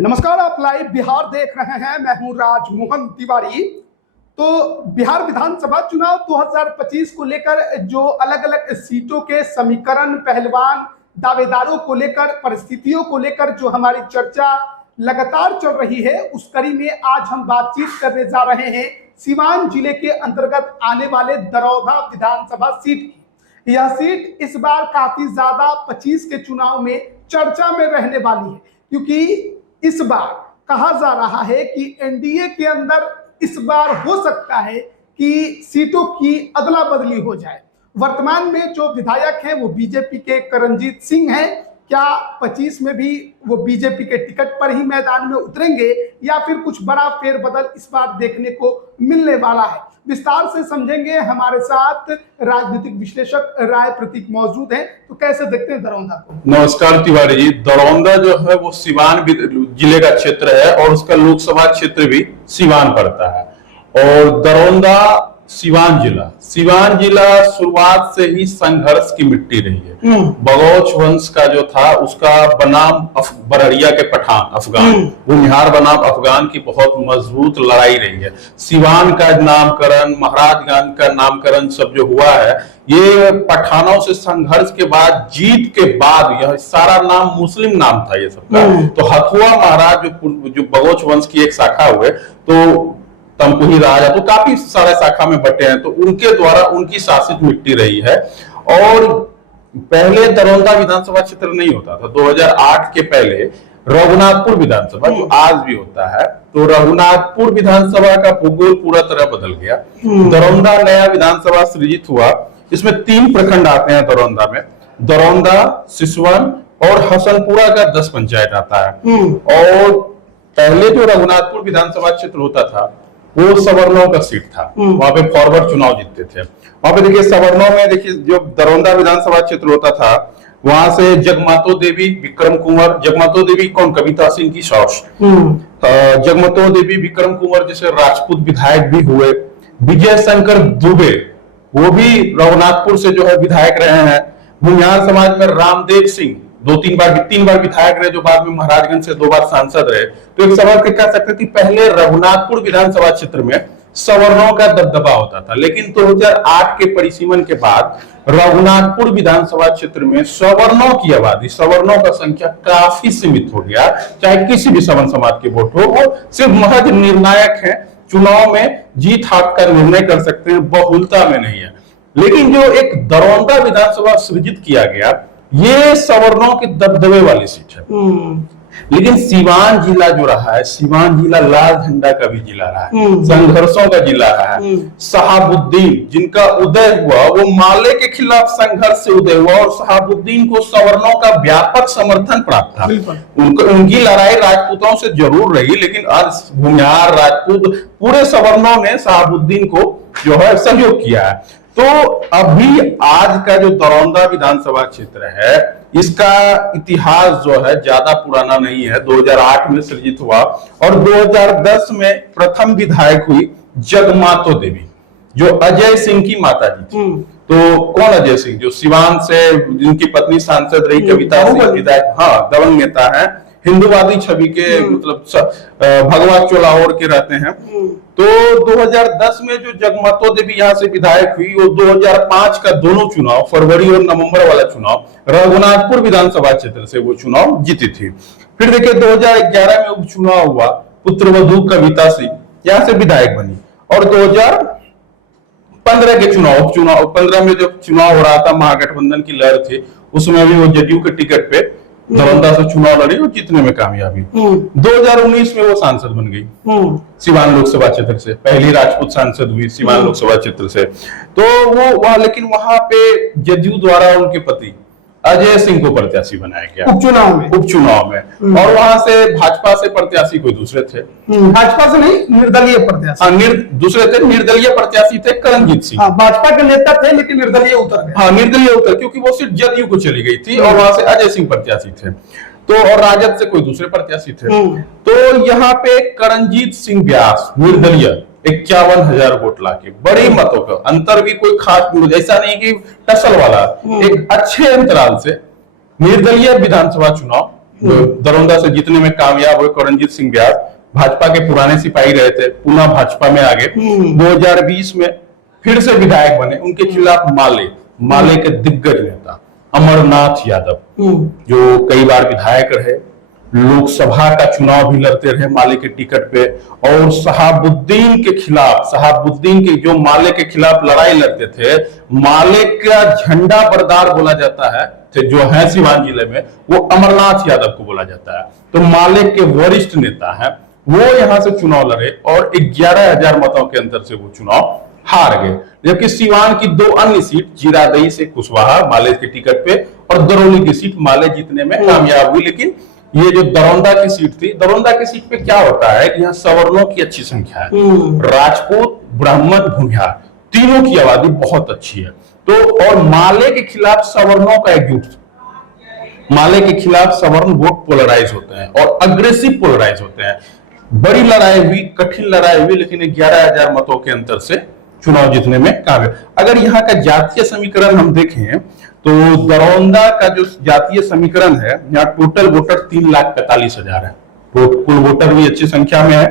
नमस्कार, आप लाइव बिहार देख रहे हैं। मैं हूं राजमोहन तिवारी। तो बिहार विधानसभा चुनाव 2025 को लेकर जो अलग अलग सीटों के समीकरण, पहलवान, दावेदारों को लेकर, परिस्थितियों को लेकर जो हमारी चर्चा लगातार चल रही है, उस कड़ी में आज हम बातचीत करने जा रहे हैं सीवान जिले के अंतर्गत आने वाले दरौदा विधानसभा सीट की। यह सीट इस बार काफी ज्यादा 25 के चुनाव में चर्चा में रहने वाली है, क्योंकि इस बार कहा जा रहा है कि एनडीए के अंदर इस बार हो सकता है कि सीटों की अदला बदली हो जाए। वर्तमान में जो विधायक हैं वो बीजेपी के करणजीत सिंह हैं। क्या 25 में भी वो बीजेपी के टिकट पर ही मैदान में उतरेंगे या फिर कुछ बड़ा फेरबदल इस बार देखने को मिलने वाला है? विस्तार से समझेंगे। हमारे साथ राजनीतिक विश्लेषक राय प्रतीक मौजूद हैं। तो कैसे देखते हैं दरौंदा को? नमस्कार तिवारी जी। दरौंदा जो है वो सिवान जिले का क्षेत्र है और उसका लोकसभा क्षेत्र भी सिवान पड़ता है। और दरौंदा सिवान जिला शुरुआत से ही संघर्ष की मिट्टी रही है। बगौच वंश का जो था उसका बनाम बरड़िया के पठान अफगान, भूमिहार बनाम अफगान की बहुत मजबूत लड़ाई रही है। सिवान का नामकरण, महाराजगंज का नामकरण सब जो हुआ है, ये पठानों से संघर्ष के बाद, जीत के बाद, यह सारा नाम मुस्लिम नाम था ये सबका। तो हथुआ महाराज जो बगौच वंश की एक शाखा हुए, तो तमकुही राजा, तो काफी सारे शाखा में बटे हैं, तो उनके द्वारा उनकी शासित मिट्टी रही है। और पहले दरौंदा विधानसभा क्षेत्र नहीं होता था। 2008 के पहले रघुनाथपुर विधानसभा, जो आज भी होता है, तो रघुनाथपुर विधानसभा का भूगोल पूरा तरह बदल गया। दरौंदा नया विधानसभा सृजित हुआ। इसमें 3 प्रखंड आते हैं दरौंदा में। दरौंदा, सिसवन और हसनपुरा का 10 पंचायत आता है। और पहले जो रघुनाथपुर विधानसभा क्षेत्र होता था वो सवर्णों का सीट था। वहां पे फॉरवर्ड चुनाव जीतते थे। वहां पे देखिए सवर्णों में, देखिए जो दरौंदा विधानसभा क्षेत्र होता था, वहां से जगमातो देवी, विक्रम कुंवर, जगमातो देवी कौन, कविता सिंह की सास, जगमातो देवी, विक्रम कुंवर जैसे राजपूत विधायक भी हुए। विजय शंकर दुबे, वो भी रघुनाथपुर से जो है विधायक रहे हैं। भूमिहार समाज में रामदेव सिंह 3 बार विधायक रहे, जो बाद में महाराजगंज से 2 बार सांसद रहे। तो एक सवाल कह सकते कि पहले रघुनाथपुर विधानसभा क्षेत्र में सवर्णों का दबदबा होता था, लेकिन 2008 के परिसीमन के बाद रघुनाथपुर विधानसभा क्षेत्र में सवर्णों की आबादी, सवर्णों का संख्या काफी सीमित हो गया। चाहे किसी भी सवर्ण समाज के वोट हो, वो सिर्फ महज निर्णायक है, चुनाव में जीत हार का निर्णय कर सकते हैं, बहुलता में नहीं है। लेकिन जो एक दरौंदा विधानसभा सृजित किया गया, ये सवर्णों के दबदबे वाली सीट है। लेकिन सिवान जिला जो रहा है, सिवान जिला लाल झंडा का भी जिला रहा है, संघर्षों का जिला रहा है। शहाबुद्दीन जिनका उदय हुआ, वो माले के खिलाफ संघर्ष से उदय हुआ और शहाबुद्दीन को सवर्णों का व्यापक समर्थन प्राप्त था। उनकी लड़ाई राजपूतों से जरूर रही, लेकिन आज भूमिहार, राजपूत, पूरे सवर्णों ने शहाबुद्दीन को जो है सहयोग किया है। तो अभी आज का जो दरौंदा विधानसभा क्षेत्र है, इसका इतिहास जो है ज्यादा पुराना नहीं है। 2008 में सृजित हुआ और 2010 में प्रथम विधायक हुई जगमातो देवी, जो अजय सिंह की माता जी थी। तो कौन अजय सिंह? जो सिवान से, जिनकी पत्नी सांसद रही कविता सिंह, विधायक, हाँ, दबंग नेता है, हिंदूवादी छवि के, मतलब भगवा चोलाओर के रहते हैं। तो 2010 में जो जगमातो देवी यहाँ से विधायक हुई, वो 2005 का दोनों चुनाव, फरवरी और नवंबर वाला चुनाव, रघुनाथपुर विधानसभा क्षेत्र से वो चुनाव जीती थी। फिर देखिए 2011 में उपचुनाव हुआ, पुत्रवधू कविता सिंह यहाँ से विधायक बनी। और 2015 के उपचुनाव 15 में जब चुनाव हो रहा था, महागठबंधन की लहर थी, उसमें भी वो जदयू के टिकट पे दरौंदा से चुनाव लड़ी और जीतने में कामयाबी। 2019 में वो सांसद बन गई सिवान लोकसभा क्षेत्र से, पहली राजपूत सांसद हुई सिवान लोकसभा क्षेत्र से। तो वो वहां, लेकिन वहां पे जदयू द्वारा उनके पति अजय सिंह को प्रत्याशी बनाया गया उपचुनाव में। और वहां से भाजपा से प्रत्याशी कोई दूसरे थे, भाजपा से नहीं, निर्दलीय प्रत्याशी, दूसरे थे, निर्दलीय प्रत्याशी थे करणजीत सिंह। भाजपा के नेता थे लेकिन निर्दलीय उतर गए। हाँ, निर्दलीय उतर, क्योंकि वो सिर्फ जदयू को चली गई थी और वहां से अजय सिंह प्रत्याशी थे। तो और राजद से कोई दूसरे प्रत्याशी थे। तो यहाँ पे करणजीत सिंह व्यास निर्दलीय 51,000 वोट लाके, बड़े मतों का अंतर, भी कोई खास, ऐसा नहीं कि टसल वाला, एक अच्छे अंतराल से निर्दलीय विधानसभा चुनाव दरौंदा से जीतने में कामयाब हुए करणजीत सिंह व्यास, भाजपा के पुराने सिपाही रहे थे, पुनः भाजपा में आ गए। 2020 में फिर से विधायक बने। उनके खिलाफ माले के दिग्गज नेता अमरनाथ यादव, जो कई बार विधायक रहे, लोकसभा का चुनाव भी लड़ते रहे माले के टिकट पे, और शहाबुद्दीन के जो माले के खिलाफ लड़ाई लड़ते थे, माले का झंडा बरदार बोला जाता है जो है सिवान जिले में, वो अमरनाथ यादव को बोला जाता है। तो माले के वरिष्ठ नेता हैं, वो यहां से चुनाव लड़े और 11,000 मतों के अंतर से वो चुनाव हार गए। जबकि सिवान की 2 अन्य सीट, जीरादेई से कुशवाहा माले के टिकट पे, और दरौली की सीट माले जीतने में कामयाब हुई। लेकिन ये जो दरौंदा की सीट थी, दरौंदा की सीट पे क्या होता है कि यहाँ सवर्णों की अच्छी संख्या है, राजपूत, ब्राह्मण, भूमिहार, तीनों की आबादी बहुत अच्छी है। तो और माले के खिलाफ सवर्णों का एकजुट, माले के खिलाफ सवर्ण वोट पोलराइज होते हैं और अग्रेसिव पोलराइज होते हैं। बड़ी लड़ाई हुई, कठिन लड़ाई हुई, लेकिन 11,000 मतों के अंतर से चुनाव जीतने में कामयाब। अगर यहाँ का जातीय समीकरण हम देखें तो दरौंदा का जो जातीय समीकरण है, यहाँ टोटल वोटर 3,45,000 है, कुल वोटर भी अच्छी संख्या में है।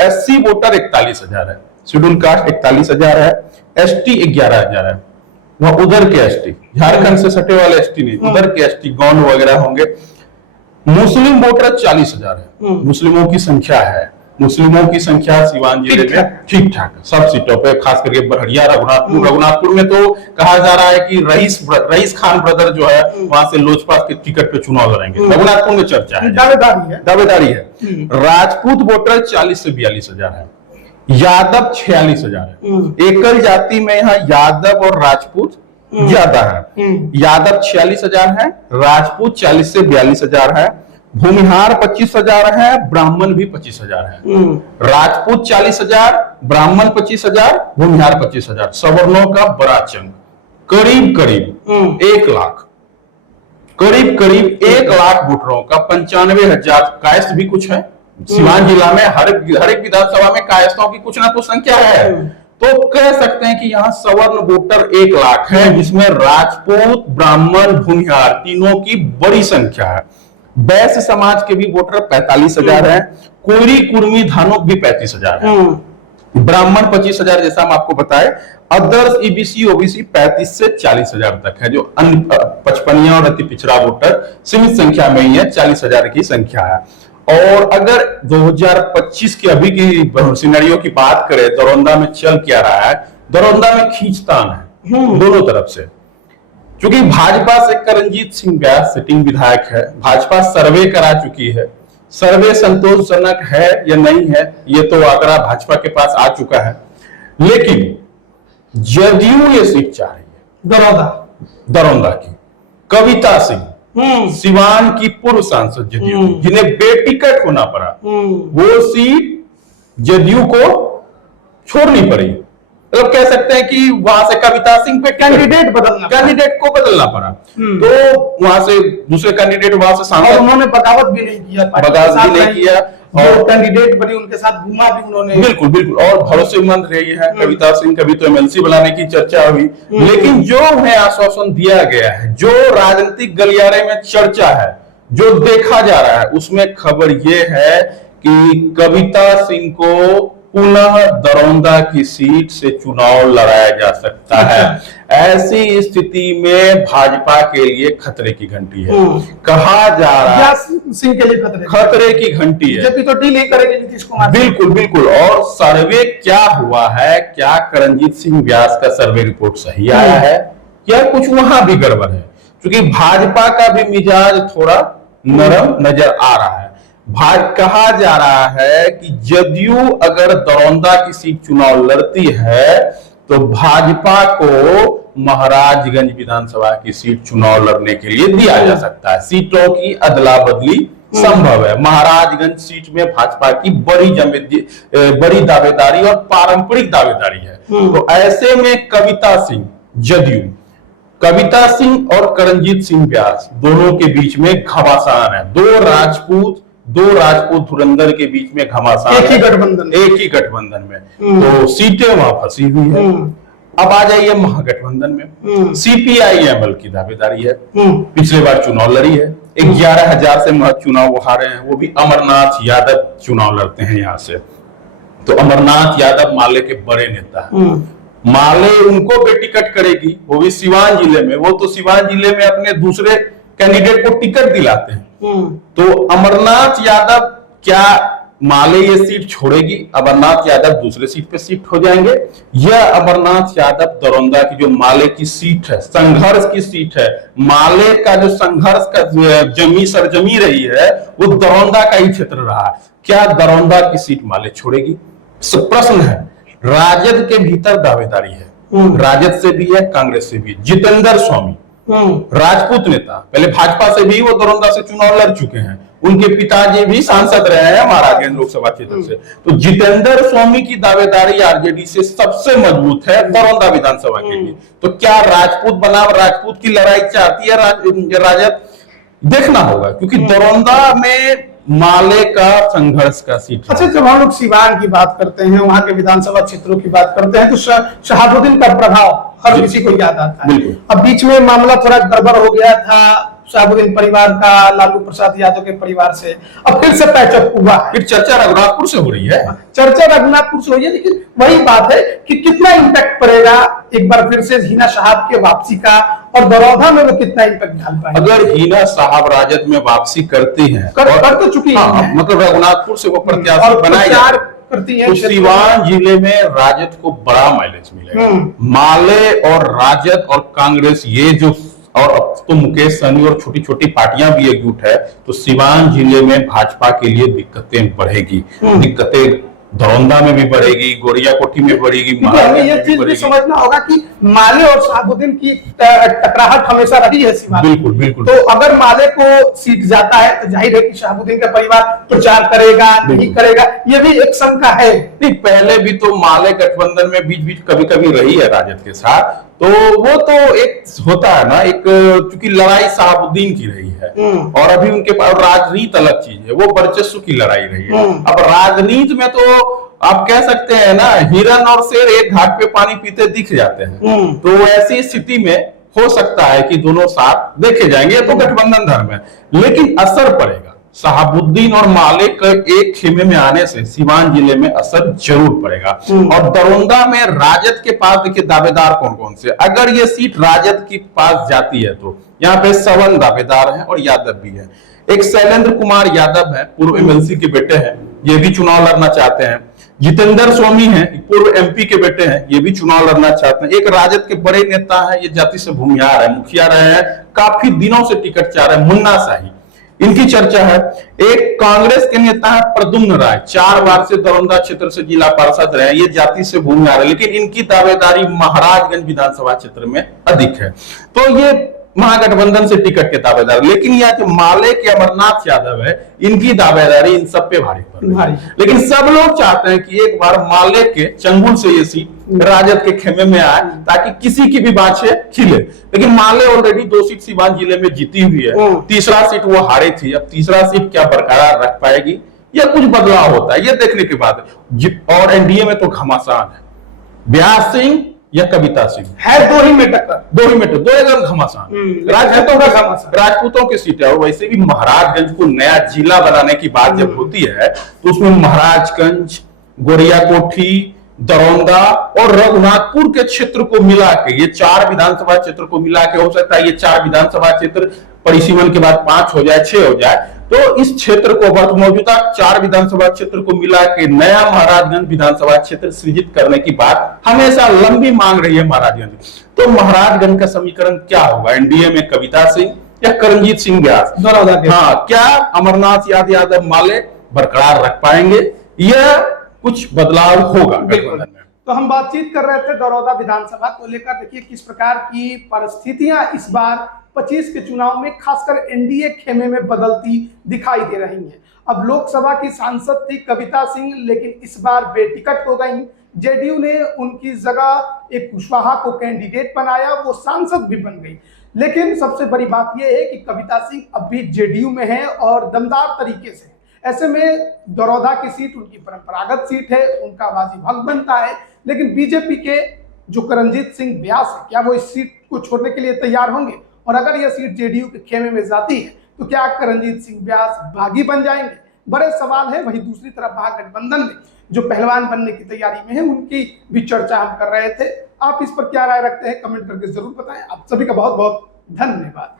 एससी वोटर 41,000 है, शेड्यूल कास्ट 41,000 है, एसटी 11,000 है। वह उधर के एसटी, झारखंड से सटे वाले एसटी नहीं, उधर के एसटी गौंड वगैरह होंगे। मुस्लिम वोटर 40,000 है, मुस्लिमों की संख्या है। मुस्लिमों की संख्या सिवान जिले में ठीक ठाक सब सीटों पे, खास करके बड़हरिया, रघुनाथपुर में तो कहा जा रहा है कि रईस खान ब्रदर जो है वहां से लोजपा के टिकट पे चुनाव लड़ेंगे। रघुनाथपुर में चर्चा है, दावेदारी है। राजपूत वोटर 40 से 42,000 है, यादव 46,000 है। एकल जाति में यहाँ यादव और राजपूत ज्यादा है। यादव 46,000 है, राजपूत 40 से 42,000 है, भूमिहार 25,000 है, ब्राह्मण भी 25,000 है। राजपूत 40,000, ब्राह्मण 25,000, भूमिहार 25,000। सवर्णों का बड़ा चंग, करीब 1 लाख, करीब 1 लाख वोटरों का 95,000 कायस्थ भी कुछ है। सिवान जिला में हर एक विधानसभा में कायस्थों की कुछ ना कुछ संख्या है। तो कह सकते हैं कि यहाँ सवर्ण वोटर 1 लाख है, जिसमें राजपूत, ब्राह्मण, भूमिहार तीनों की बड़ी संख्या है। बैश्य समाज के भी वोटर 45,000 है, कोयरी, कुर्मी, धानुक भी 35,000 है, ब्राह्मण 25,000 जैसा हम आपको बताए। अदर्स, ईबीसी, ओबीसी 35 से 40,000 तक है। जो अन्य 55 और अति पिछड़ा वोटर सीमित संख्या में ही है, 40,000 की संख्या है। और अगर 2025 की अभी की सिनेरियो की बात करें, दरौंदा में चल क्या रहा है, दरौंदा में खींचतान है दोनों तरफ से। क्योंकि भाजपा से करणजीत सिंह व्यास सिटिंग विधायक है, भाजपा सर्वे करा चुकी है, सर्वे संतोषजनक है या नहीं है ये तो आंकड़ा भाजपा के पास आ चुका है। लेकिन जदयू ये सीट चाह रही है दरौंदा की। कविता सिंह, सिवान की पूर्व सांसद जदयू, जिन्हें बेटिकट होना पड़ा, वो सीट जदयू को छोड़नी पड़ी। मतलब कह सकते हैं कि वहां से कविता सिंह पे कैंडिडेट को बदलना पड़ा। तो वहां से दूसरे कैंडिडेट वहां से सांसद, उन्होंने बगावत भी नहीं किया, और कैंडिडेट बनी उनके साथ घूमा भी उन्होंने। बिल्कुल और भरोसेमंद रही है कविता सिंह। कभी तो एमएलसी बनाने की चर्चा हुई, लेकिन जो उन्हें आश्वासन दिया गया है, जो राजनीतिक गलियारे में चर्चा है, जो देखा जा रहा है, उसमें खबर यह है कि कविता सिंह को पुनः दरौंदा की सीट से चुनाव लड़ाया जा सकता है। ऐसी स्थिति में भाजपा के लिए खतरे की घंटी है। कहा जा रहा है सिंह के लिए खतरे की घंटी है, जबकि तो डील करेंगे नीतीश कुमार। बिल्कुल। और सर्वे क्या हुआ है, क्या करणजीत सिंह व्यास का सर्वे रिपोर्ट सही आया है या कुछ वहां भी गड़बड़ है? क्योंकि भाजपा का भी मिजाज थोड़ा नरम नजर आ रहा है। कहा जा रहा है कि जदयू अगर दरौंदा की सीट चुनाव लड़ती है तो भाजपा को महाराजगंज विधानसभा की सीट चुनाव लड़ने के लिए दिया जा सकता है। सीटों की अदला बदली संभव है। महाराजगंज सीट में भाजपा की बड़ी दावेदारी और पारंपरिक दावेदारी है। तो ऐसे में कविता सिंह, जदयू, कविता सिंह और करणजीत सिंह व्यास दोनों के बीच में घमासान है। दो राजपूत धुरंधर के बीच में घमासान, एक ही गठबंधन में। तो सीटें वहां फंसी हुई है। अब आ जाइए महागठबंधन में, CPI-ML की दावेदारी है, पिछले बार चुनाव लड़ी है, 11,000 से चुनाव वो हारे हैं, वो भी अमरनाथ यादव चुनाव लड़ते हैं यहाँ से। तो अमरनाथ यादव माले के बड़े नेता हैं, माले उनको बेटिकट करेगी, वो भी सिवान जिले में। वो तो सिवान जिले में अपने दूसरे कैंडिडेट को टिकट दिलाते हैं। तो अमरनाथ यादव, क्या माले ये सीट छोड़ेगी? अमरनाथ यादव दूसरे सीट पे शिफ्ट हो जाएंगे, या अमरनाथ यादव दरौंदा की जो माले की सीट है, संघर्ष की सीट है, माले का जो संघर्ष का सरजमी रही है वो दरौंदा का ही क्षेत्र रहा, क्या दरौंदा की सीट माले छोड़ेगी? प्रश्न है। राजद के भीतर दावेदारी है, राजद से भी है, कांग्रेस से भी है। जितेंद्र स्वामी राजपूत नेता, पहले भाजपा से भी वो दरौंदा से चुनाव लड़ चुके हैं, उनके पिताजी भी सांसद रहे हैं महाराजगंज लोकसभा क्षेत्र से। तो जितेंद्र स्वामी की दावेदारी आरजेडी से सबसे मजबूत है दरौंदा विधानसभा के लिए। तो क्या राजपूत बनाम राजपूत की लड़ाई चाहती है राजद? देखना होगा, क्योंकि दरौंदा में माले का संघर्ष का सीट। अच्छा, जब हम लोग सिवान की बात करते हैं, वहां के विधानसभा क्षेत्रों की बात करते हैं, तो शहाबुद्दीन का प्रभाव हर किसी को याद आता है। अब बीच में मामला थोड़ा गड़बड़ हो गया था शहाबुद्दीन परिवार का लालू प्रसाद यादव के परिवार से, अब फिर से पैचअप हुआ है। फिर चर्चा रघुनाथपुर से हो रही है, चर्चा रघुनाथपुर से हो रही है, लेकिन वही बात है कि कितना इम्पैक्ट पड़ेगा एक बार फिर से हिना साहब के वापसी का, और दरौंदा में वो कितना इम्पैक्ट डाल पाएंगे? अगर हिना साहब राजद में वापसी करती हैं, कर तो चुकी है, मतलब रघुनाथपुर से वो प्रत्याशी बनाई करती है, तो सिवान जिले में राजद को बड़ा माइलेज मिलेगा। माले और राजद और कांग्रेस, ये जो, और अब तो मुकेश सहनी और छोटी छोटी पार्टियां भी एकजुट है, तो सिवान जिले में भाजपा के लिए दिक्कतें बढ़ेगी। दिक्कतें दरौंदा में भी बढ़ेगी, गोरिया कोठी में बढ़ेगी, हमें ये चीज भी समझना होगा कि माले और शहाबुद्दीन की टकराहट हमेशा रही है सिवान। बिल्कुल बिल्कुल। तो अगर माले को सीट जाता है तो जाहिर है कि शहाबुद्दीन का परिवार प्रचार करेगा, नहीं करेगा, ये भी एक शंका है। नहीं, पहले भी तो माले गठबंधन में बीच बीच कभी कभी रही है राजद के साथ, तो वो तो एक होता है ना, एक चूंकि लड़ाई शहाबुद्दीन की रही है, और अभी उनके पास राजनीति अलग चीज है, वो वर्चस्व की लड़ाई रही है। अब राजनीति में तो आप कह सकते हैं ना, हिरन और शेर एक घाट पे पानी पीते दिख जाते हैं। तो ऐसी स्थिति में हो सकता है कि दोनों साथ देखे जाएंगे, तो गठबंधन धर्म है, लेकिन असर पड़ेगा। शहाबुद्दीन और माले के एक खेमे में आने से सिवान जिले में असर जरूर पड़ेगा। और दरौंदा में राजद के पास देखिए दावेदार कौन कौन से, अगर ये सीट राजद के पास जाती है तो यहाँ पे सवन दावेदार हैं और यादव भी है। एक शैलेंद्र कुमार यादव है, पूर्व MLC के बेटे हैं, ये भी चुनाव लड़ना चाहते हैं। जितेंद्र स्वामी हैं, पूर्व MP के बेटे हैं, ये भी चुनाव लड़ना चाहते हैं। एक राजद के बड़े नेता है, ये जाति से भूमिहार है, मुखिया रहे हैं, काफी दिनों से टिकट चाह रहे हैं, मुन्ना शाही, इनकी चर्चा है। एक कांग्रेस के नेता है प्रद्युम्न राय, 4 बार से दरौंदा क्षेत्र से जिला पार्षद रहे, ये जाति से भूमिहार है, लेकिन इनकी दावेदारी महाराजगंज विधानसभा क्षेत्र में अधिक है। तो ये महागठबंधन से टिकट के दावेदार, लेकिन यह जो माले के अमरनाथ यादव है, इनकी दावेदारी इन सब पे भारी पड़ रही है। लेकिन सब लोग चाहते हैं कि एक बार माले के चंगुल से ये सीट राजद के खेमे में आए, ताकि किसी की भी बातें खिले। लेकिन माले ऑलरेडी 2 सीट सिवान जिले में जीती हुई है, तीसरा सीट वो हारी थी, अब तीसरा सीट क्या बरकरार रख पाएगी या कुछ बदलाव होता है, ये देखने के बाद। और NDA में तो घमासान है, व्यास सिंह या कविता सिंह है, दो ही में टक्कर, दो एकदम घमासान। राजपूतों की सीट है, और वैसे भी महाराजगंज को नया जिला बनाने की बात जब होती है, तो उसमें महाराजगंज, गोरिया कोठी, दरौंदा और रघुनाथपुर के क्षेत्र को मिला के, ये 4 विधानसभा क्षेत्र को मिला के, हो सकता है ये 4 विधानसभा क्षेत्र परिसीमन के बाद 5 हो जाए, 6 हो जाए, तो इस क्षेत्र को मौजूदा 4 विधानसभा क्षेत्र को मिला के नया महाराजगंज विधानसभा क्षेत्र सृजित करने की बात हमेशा लंबी मांग रही है महाराजगंज। तो महाराजगंज का समीकरण क्या होगा? NDA में कविता सिंह या करणजीत सिंह व्यास? हाँ, क्या अमरनाथ यादव माले बरकरार रख पाएंगे या कुछ बदलाव होगा गठबंधन में? तो हम बातचीत कर रहे थे दरौदा विधानसभा को लेकर। देखिए किस प्रकार की परिस्थितियां इस बार 25 के चुनाव में खासकर NDA खेमे में बदलती दिखाई दे रही हैं। अब लोकसभा की सांसद थी कविता सिंह, लेकिन इस बार बेटिकट हो गई। JDU ने उनकी जगह एक कुशवाहा को कैंडिडेट बनाया, वो सांसद भी बन गई। लेकिन सबसे बड़ी बात यह है कि कविता सिंह अब भी JDU में है और दमदार तरीके से। ऐसे में दरौदा की सीट उनकी परंपरागत सीट है, उनका बाजी भंग बनता है। लेकिन बीजेपी के जो करणजीत सिंह व्यास है, क्या वो इस सीट को छोड़ने के लिए तैयार होंगे? और अगर यह सीट जेडीयू के खेमे में जाती है तो क्या करणजीत सिंह व्यास बागी बन जाएंगे? बड़े सवाल है। वहीं दूसरी तरफ महागठबंधन में जो पहलवान बनने की तैयारी में है, उनकी भी चर्चा हम कर रहे थे। आप इस पर क्या राय रखते हैं? कमेंट करके जरूर बताएं। आप सभी का बहुत बहुत धन्यवाद।